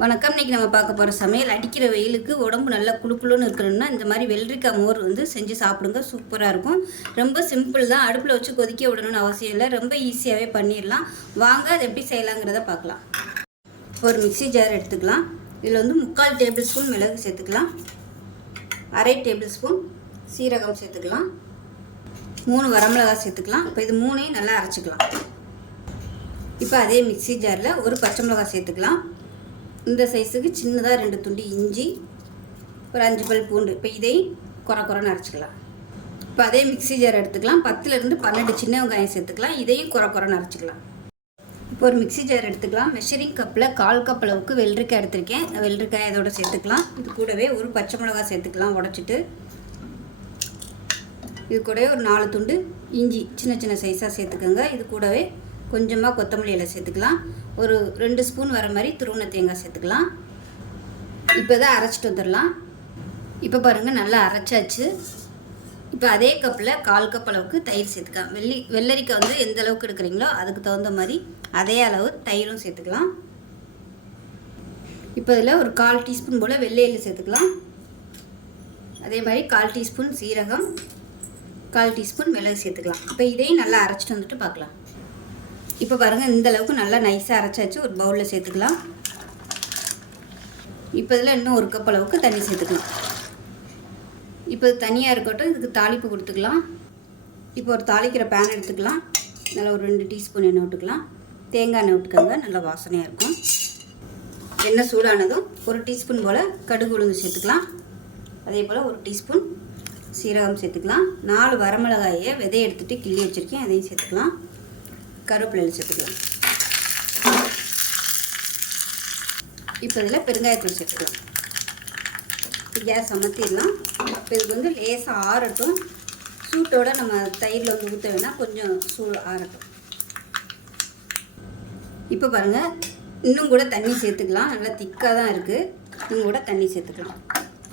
வணக்கம். இன்றைக்கி நம்ம பார்க்க போகிற சமையல் அடிக்கிற வெயிலுக்கு உடம்பு நல்லா குளுக்குளுன்னு இருக்கணும்னா இந்த மாதிரி வெள்ளரிக்காய் மோர் செஞ்சு சாப்பிடுங்க. சூப்பராக இருக்கும். ரொம்ப சிம்பிள் தான். அடுப்பில் வச்சு கொதிக்க விடணும்னு அவசியம் இல்லை. ரொம்ப ஈஸியாகவே பண்ணிடலாம். வாங்க அது எப்படி செய்யலாங்கிறத பார்க்கலாம். ஒரு மிக்ஸி ஜார் எடுத்துக்கலாம். இதில் 3/4 டேபிள் ஸ்பூன் மிளகு சேர்த்துக்கலாம். 1/2 டேபிள் ஸ்பூன் சீரகம் சேர்த்துக்கலாம். 3 வரமிளகாய் சேர்த்துக்கலாம். இப்போ இது 3ஐயும் நல்லா அரைச்சிக்கலாம். இப்போ அதே மிக்ஸி ஜாரில் ஒரு பச்சை மிளகாய் சேர்த்துக்கலாம். இந்த சைஸுக்கு சின்னதாக 2 துண்டு இஞ்சி, ஒரு 5 பல் பூண்டு. இப்போ இதையும் குறைன்னு அரைச்சிக்கலாம். இப்போ அதே மிக்ஸி ஜார் எடுத்துக்கலாம். 10லேருந்து 12 சின்ன வெங்காயம் சேர்த்துக்கலாம். இதையும் குறைன்னு அரைச்சிக்கலாம். இப்போ ஒரு மிக்ஸி ஜார் எடுத்துக்கலாம். மெஷரிங் கப்பில் 1/4 கப் அளவுக்கு வெள்ளரிக்காய் எடுத்திருக்கேன். வெள்ளரிக்காய் இதோட சேர்த்துக்கலாம். இது கூடவே ஒரு பச்சை மிளகாய் சேர்த்துக்கலாம் உடச்சிட்டு. இது கூடவே ஒரு 4 துண்டு இஞ்சி சின்ன சைஸாக சேர்த்துக்கோங்க. இது கூடவே கொஞ்சமாக கொத்தமல்லி இலை சேர்த்துக்கலாம். ஒரு 2 ஸ்பூன் வர மாதிரி துருவன தேங்காய் சேர்த்துக்கலாம். இப்போ தான் அரைச்சிட்டு வந்துடலாம். இப்போ பாருங்கள், நல்லா அரைச்சாச்சு. இப்போ அதே கப்பில் 1/4 கப் அளவுக்கு தயிர் சேர்த்துக்கலாம். வெள்ளரிக்காய் எந்த அளவுக்கு எடுக்கிறீங்களோ அதுக்கு தகுந்த மாதிரி அதே அளவு தயிரும் சேர்த்துக்கலாம். இப்போ இதில் ஒரு 1/4 டீஸ்பூன் போல் வெள்ளை எள்ளு சேர்த்துக்கலாம். அதே மாதிரி 1/4 டீஸ்பூன் சீரகம், 1/4 டீஸ்பூன் மிளகு சேர்த்துக்கலாம். இப்போ இதையும் நல்லா அரைச்சிட்டு வந்துட்டு பார்க்கலாம். இப்போ பாருங்கள், இந்த அளவுக்கு நல்லா நைஸாக அரைச்சாச்சு. ஒரு பவுலில் சேர்த்துக்கலாம். இப்போ இதில் இன்னும் 1 கப் அளவுக்கு தண்ணி சேர்த்துக்கலாம். இப்போ இது தனியாக இருக்கட்டும். இதுக்கு தாளிப்பு கொடுத்துக்கலாம். இப்போ ஒரு தாளிக்கிற பேன் எடுத்துக்கலாம். நல்லா ஒரு 2 டீஸ்பூன் எண்ணெய் விட்டுக்கலாம். தேங்காய் எண்ணெய் விட்டுக்கோங்க, நல்லா வாசனையாக இருக்கும். எண்ணெய் சூடானதும் 1 டீஸ்பூன் போல் கடுகு உளுந்து சேர்த்துக்கலாம். அதே போல் 1 டீஸ்பூன் சீரகம் சேர்த்துக்கலாம். 4 வரமிளகாயை விதையை எடுத்துகிட்டு கிள்ளி வச்சுருக்கேன், அதையும் சேர்த்துக்கலாம். கருவேப்பிலை சேர்த்துக்கலாம். இப்போ இதில் பெருங்காயத்தூள் சேர்த்துக்கலாம். கேஸ் அமர்த்திடலாம். இப்போ இதுக்கு லேசாக ஆறட்டும். சூட்டோடு நம்ம தயிரில் ஊற்ற வேணால் கொஞ்சம் ஆறட்டும். இப்போ பாருங்கள், இன்னும் கூட தண்ணி சேர்த்துக்கலாம். நல்லா திக்காக தான் இருக்குது. இன்னும் கூட தண்ணி சேர்த்துக்கலாம்.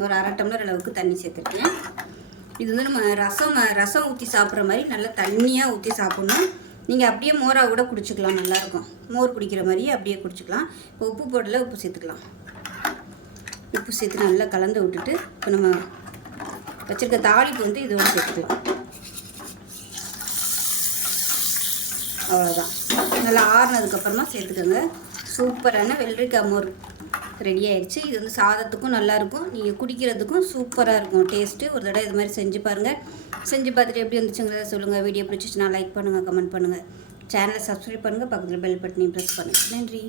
ஒரு 1/2 டம்ளர் அளவுக்கு தண்ணி சேர்த்துருக்கேன். இது நம்ம ரசம் ஊற்றி சாப்பிட்ற மாதிரி நல்லா தண்ணியாக ஊற்றி சாப்பிட்ணும். நீங்கள் அப்படியே மோராக கூட குடிச்சிக்கலாம், நல்லாயிருக்கும். மோர் குடிக்கிற மாதிரியே அப்படியே குடிச்சிக்கலாம். இப்போ உப்பு போடல, உப்பு சேர்த்துக்கலாம். உப்பு சேர்த்து நல்லா கலந்து விட்டுட்டு இப்போ நம்ம வச்சுருக்க தாளிப்பு இதோடு சேர்த்துக்கலாம். அவ்வளோதான். நல்லா ஆறுனதுக்கப்புறமா சேர்த்துக்கோங்க. சூப்பரான வெள்ளரிக்காய் மோர் ரெடி ஆயிடுச்சு. இது சாதத்துக்கும் நல்லாயிருக்கும். நீங்கள் குடிக்கிறதுக்கும் சூப்பராக இருக்கும் டேஸ்ட்டு. ஒரு தடவை இது மாதிரி செஞ்சு பாருங்கள். செஞ்சு பார்த்துட்டு எப்படி வந்துச்சுங்கிறத சொல்லுங்கள். வீடியோ பிடிச்சிச்சுன்னா லைக் பண்ணுங்கள், கமெண்ட் பண்ணுங்கள். சேனலை சப்ஸ்கிரைப் பண்ணுங்கள். பக்கத்தில் பெல் பட்டனையும் ப்ரெஸ் பண்ணுங்கள். நன்றி.